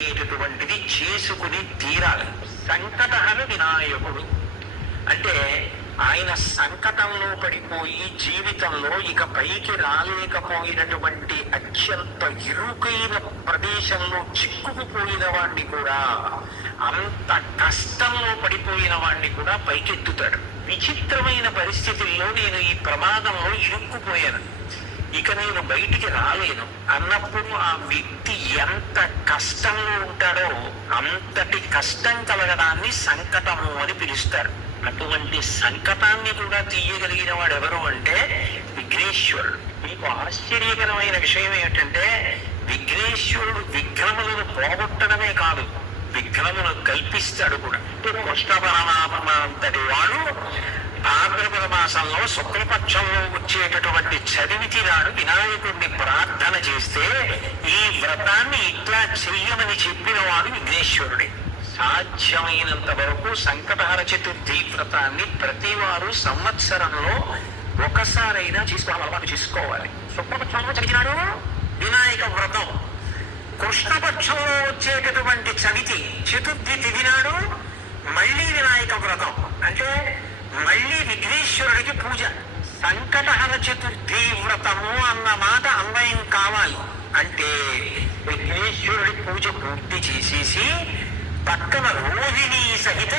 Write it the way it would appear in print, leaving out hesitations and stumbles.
అనేటటువంటిది చేసుకుని తీరాలి. సంకటహర వినాయకుడు అంటే ఆయన సంకటంలో పడిపోయి జీవితంలో ఇక పైకి రాలేకపోయినటువంటి అత్యంత ఇరుకైన ప్రదేశంలో చిక్కుకుపోయిన వాడిని కూడా, అంత కష్టంలో పడిపోయిన వాడిని కూడా పైకెత్తుతాడు. విచిత్రమైన పరిస్థితుల్లో నేను ఈ ప్రమాదంలో ఇరుక్కుపోయాను, ఇక నేను బయటికి రాలేను అన్నప్పుడు ఆ వ్యక్తి ఎంత కష్టంలో ఉంటాడో అంతటి కష్టం కలగడాన్ని సంకటము అని పిలుస్తారు. అటువంటి సంకటాన్ని కూడా తీయగలిగిన వాడు ఎవరు అంటే విఘ్నేశ్వరుడు. మీకు ఆశ్చర్యకరమైన విషయం ఏమిటంటే విఘ్నేశ్వరుడు విఘ్నములను పోగొట్టడమే కాదు, విఘ్నములను కల్పిస్తాడు కూడా. కృష్ణ పరమాత్మ అంతటి వాడు భాద్రపద మాసంలో శుక్లపక్షంలో వచ్చేటటువంటి చదివితి నాడు వినాయకుడిని ప్రార్థన చేస్తే ఈ వ్రతాన్ని ఇట్లా చెయ్యమని చెప్పిన వాడు విఘ్నేశ్వరుడే. సాధ్యమైనంత వరకు సంకటహర చతుర్థి వ్రతాన్ని ప్రతివారు సంవత్సరంలో ఒకసారైనా అలవాటు చేసుకోవాలి. శుక్లపక్షంలో చదివినాడు వినాయక వ్రతం, కృష్ణపక్షంలో వచ్చేటటువంటి చవితి చతుర్థి తిథి నాడు మళ్ళీ వినాయక వ్రతం, అంటే మళ్ళీ విఘ్నేశ్వరుడికి పూజ. సంకటహర చతుర్థి వ్రతము అన్న మాట అన్వయం కావాలి అంటే విఘ్నేశ్వరుడి పూజ పూర్తి చేసేసి పక్కన రోహిణీ సహిత